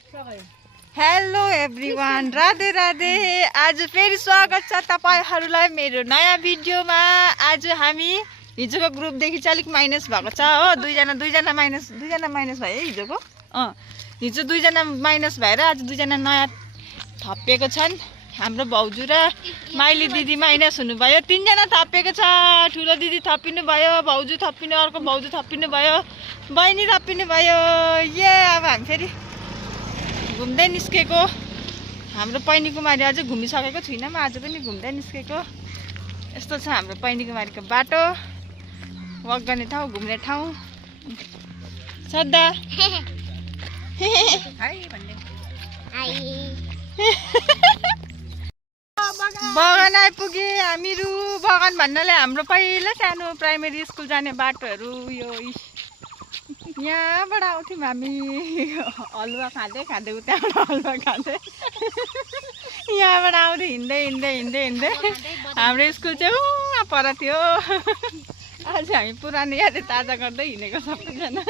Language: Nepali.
Hello everyone, Radhe Radhe. आज फेरि स्वागत छ तपाईहरुलाई मेरो नयाँ भिडियोमा। आज हामी हिजोको ग्रुपदेखि चाहिँ अलिक माइनस भएको छ हो। दुईजना माइनस भयो है हिजोको। हिजो दुईजना माइनस भएर आज दुईजना नयाँ थपिएको छन्। हाम्रो भाउजू र माइली दिदी माइनस हुनुभयो। तीनजना थपिएको छ। ठुलो दिदी थपिनु भयो, भाउजू थपिनु, अर्को भाउजू थपिनु भयो, बहिनी थपिनु भयो। अब हामी फेरि घुम्दै निस्केको। हाम्रो पैनीकुमारी अझै घुमिसकेको छैन, म आज पनि घुम्दै निस्केको। यस्तो छ हाम्रो पैनीकुमारीको बाटो, वक गर्ने ठाउँ, घुम्ने ठाउँ। सदा बगान आइपुगे हामीहरू। बगान भन्नाले हाम्रो पहिला सानो प्राइमेरी स्कुल जाने बाटोहरू यो यहाँबाट आउँथ्यौँ हामी। हलुवा खाँदै खाँदै उताबाट हलुवा खाँदै यहाँबाट आउँदै हिँड्दै हाम्रो स्कुल चाहिँ उहाँ पर थियो। आज हामी पुरानो याद ताजा गर्दै हिँडेको सबैजना।